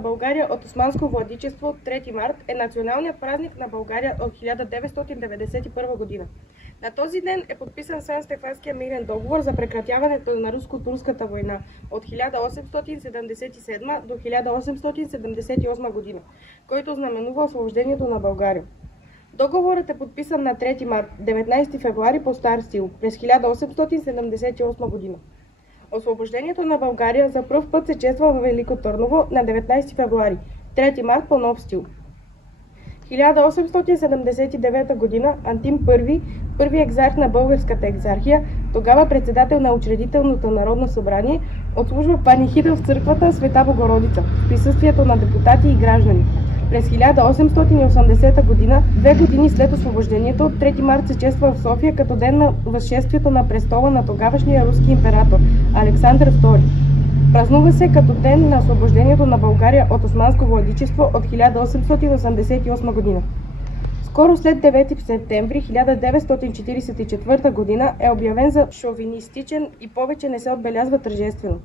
на България от Османско владичество 3 март е националният празник на България от 1991 година. На този ден е подписан Сан-Стефанския мирен договор за прекратяването на руско-турската война от 1877 до 1878 година, който знаменува освобождението на България. Договорът е подписан на 3 март, 19 февруари по стар стил, през 1878 година. Освобождението на България за пръв път се чества във Велико Търново на 19 февруари, 3 март по нов стил. 1879 година Антим I, първи екзарх на Българската екзархия, тогава председател на Учредителното народно събрание, отслужва панихида в църквата Света Богородица в присъствието на депутати и граждани. През 1880 година, 2 години след освобождението, 3 март се чества в София като ден на възшествието на престола на тогавашния руски император Александър II. Празнува се като ден на освобождението на България от Османско владичество от 1888 година. Скоро след 9 септември 1944 година е обявен за шовинистичен и повече не се отбелязва тържествено.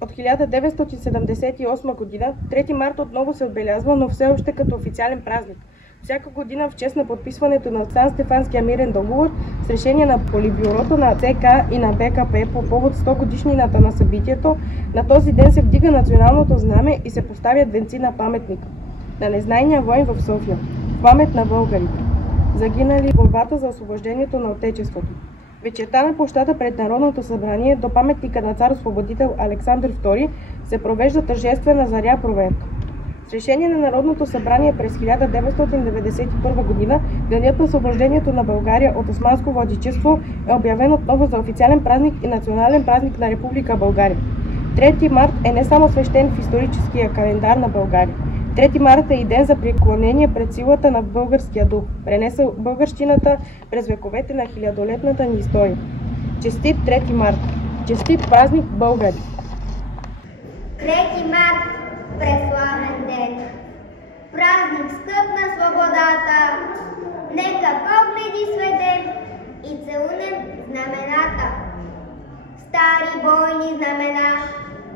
От 1978 година 3 март отново се отбелязва, но все още като официален празник. Всяка година в чест на подписването на Сан-Стефанския мирен договор с решение на Политбюрото на ЦК и на БКП по повод 100 годишнината на събитието, на този ден се вдига националното знаме и се поставят венци на паметник на незнайния войн в София, в памет на българите, загинали в борбата за освобождението на Отечеството. Вечерта на площада пред Народното събрание до паметника на цар-освободител Александър II се провежда тържествена заря проверка. С решение на Народното събрание през 1991 година Денят на освобождението на България от Османско владичество е обявен отново за официален празник и национален празник на Република България. 3 март е не само свещен в историческия календар на България. 3 март е и ден за преклонение пред силата на българския дух, пренесъл българщината през вековете на хилядолетната ни история. Честит 3 март! Честит празник, българи! 3 март, преславен ден! Празник скъп на свободата! Нека погледи сведем и целунем знамената. Стари бойни знамена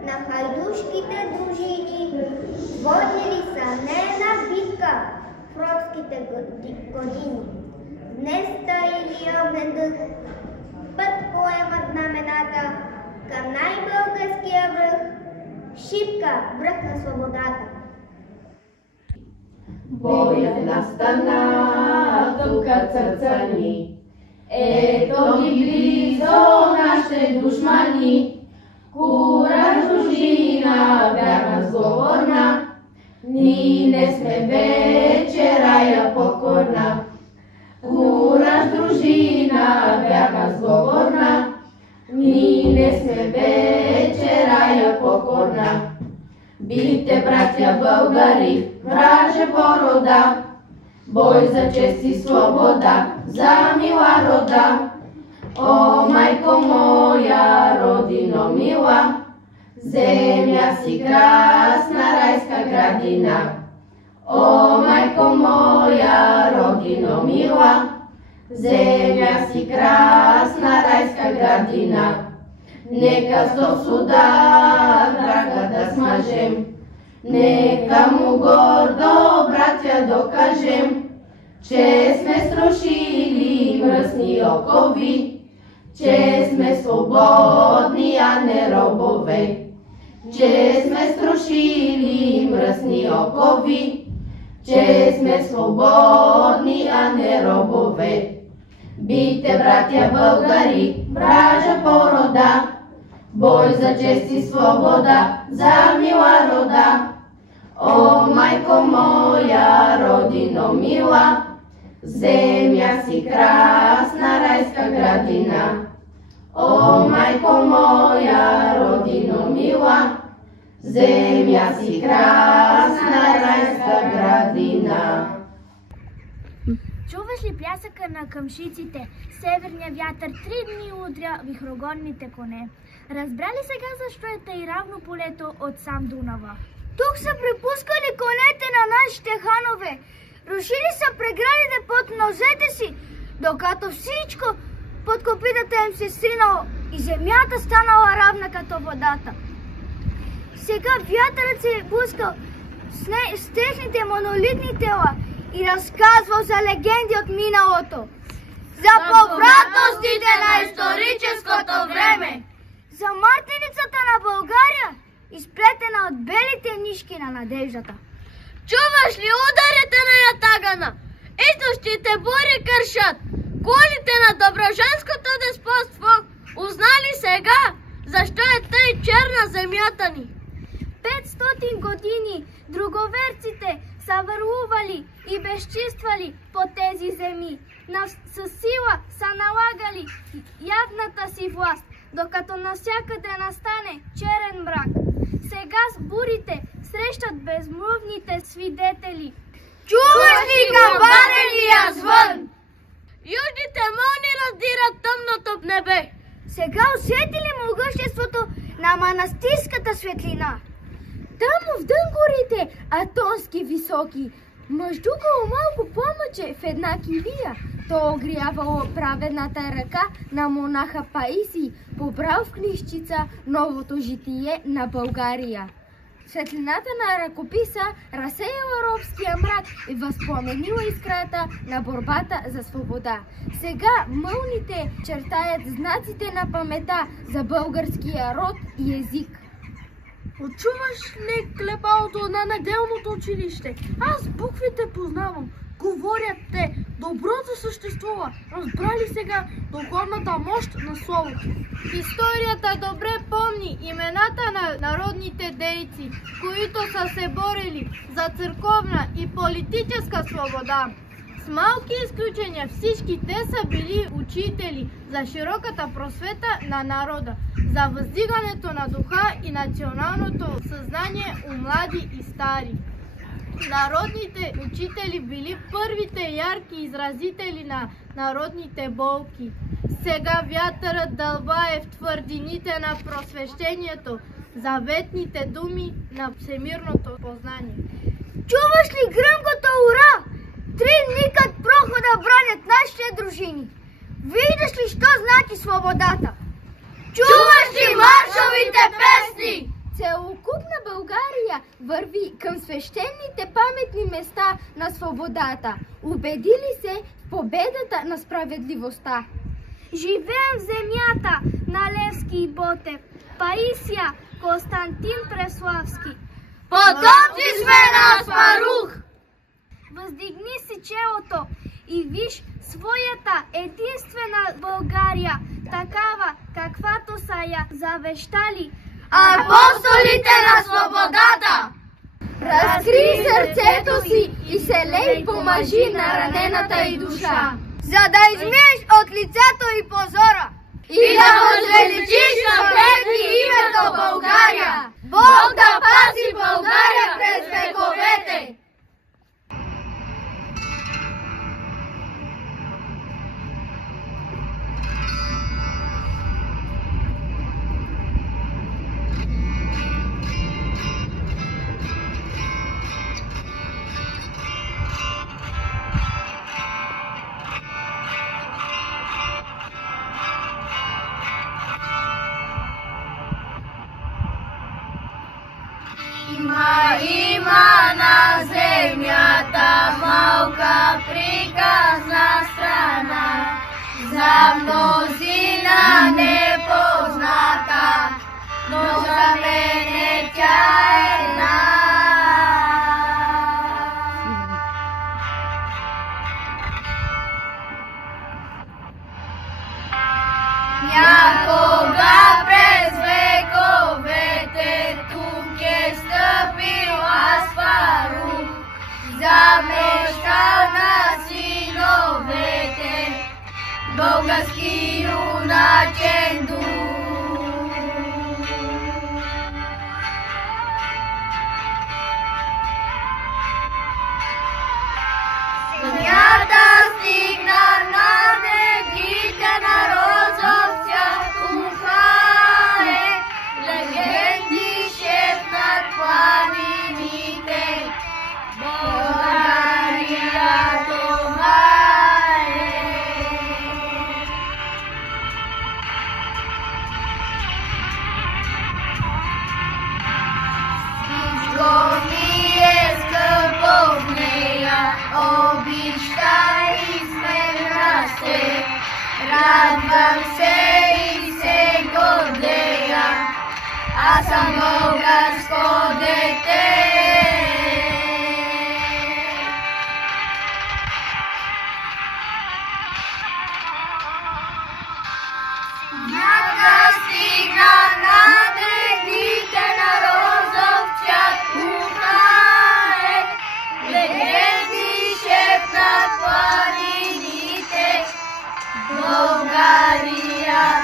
на хайдушките дружини водили са не една битка в робските години. Днес таили огнен дъх, път поемат знамената към най-българския връх, Шипка, връх на свободата. Боят настана, тук църцани, ето ги близо нашите душмани. Кураж, дружина, вярна, сговорна, ние не сме вече рая покорна. Кураж, дружина, вярна, сговорна, ние не сме вече рая покорна. Бийте, братя българи, враже порода, бой за чест и свобода, за мила рода. О, майко моя, родино мила, земя си красна райска градина. О, майко моя, родино мила, земя си красна райска градина. Нека с суда врага да смажем, нека му гордо, братя, докажем, че сме срушили мръсни окови, че сме свободни, а не робове. Че сме струшили мръсни окови, че сме свободни, а не робове. Бийте, братя българи, вража порода, бой за чест и свобода, за мила рода. О, майко моя, родино мила, земя си красна райска градина. О, майко моя, родино мила, земя си красна райска градина. Чуваш ли плясъка на къмшиците? Северния вятър 3 дни удря вихрогонните коне. Разбра ли сега защо е тъй равно полето от сам Дунава? Тук са препускали конете на нашите ханове. Рушили са преградите под нозете си, докато всичко под копитата им се сринало и земята станала равна като водата. Сега вятърът се е пускал с техните монолитни тела и разказвал за легенди от миналото. За повратностите на историческото време. За мартеницата на България, изплетена от белите нишки на надеждата. Чуваш ли ударите на ятагана? Изтощите бури кършат. Кулите на доброженското деспотство узнали сега, защо е тъй черна земята ни. 500 години друговерците са върлували и безчиствали по тези земи. Със сила са налагали ядната си власт, докато навсякъде настане черен мрак. Сега с бурите срещат безмълвните свидетели. Чуваш ли камбарения звън? Южните мълни раздират тъмното небе. Сега усети ли могъществото на манастирската светлина? Там вдън горите, атонски високи, мъждукало малко помъче в една килия. То огрявало праведната ръка на монаха Паисий, побрал в книжчица новото житие на България. Светлината на ръкописа разсеяла робския мрак и възпламенила искрата на борбата за свобода. Сега мълните чертаят знаците на памета за българския род и език. Очуваш ли клепалото на неделното училище? Аз буквите познавам. Говорят те. Доброто съществува. Разбрали сега духовната мощ на словото. Историята добре помни имената на народните дейци, които са се борили за църковна и политическа свобода. С малки изключения всички те са били учители за широката просвета на народа, за въздигането на духа и националното съзнание у млади и стари. Народните учители били първите ярки изразители на народните болки. Сега вятърът дълбае в твърдините на просвещението, заветните думи на всемирното познание. Чуваш ли гръмкото ура? 3 дни кът прохода бранят нашите дружини. Виждаш ли, що значи свободата? Чуваш ли маршовите песни? Целокупна България върви към свещените паметни места на свободата. Убедили се в победата на справедливостта. Живеем в земята на Левски и Ботев, Паисия, Константин Преславски. Потомци сме на Аспарух! Въздигни си челото и виж своята единствена България, такава каквато са я завещали апостолите на свободата! Разкри сърцето си и се лей помажи на ранената й душа, за да измиеш от лицето и позора и да възвеличиш навеки името България! Бог да пази България през вековете! Има на земята малка приказна страна, за мнозина непозната, но за мене тя е една. Някога през вековете тук е стъпил Аспарух, замещал на синовете български юначен дух. Земята стигна на негите на розовця, ухае, легенди шепнат планините. България това е. Радвам се и се гордея, аз съм българско дете. Сняга стигна на дрехите на розов цвят ухае, легенди шепнат планините, България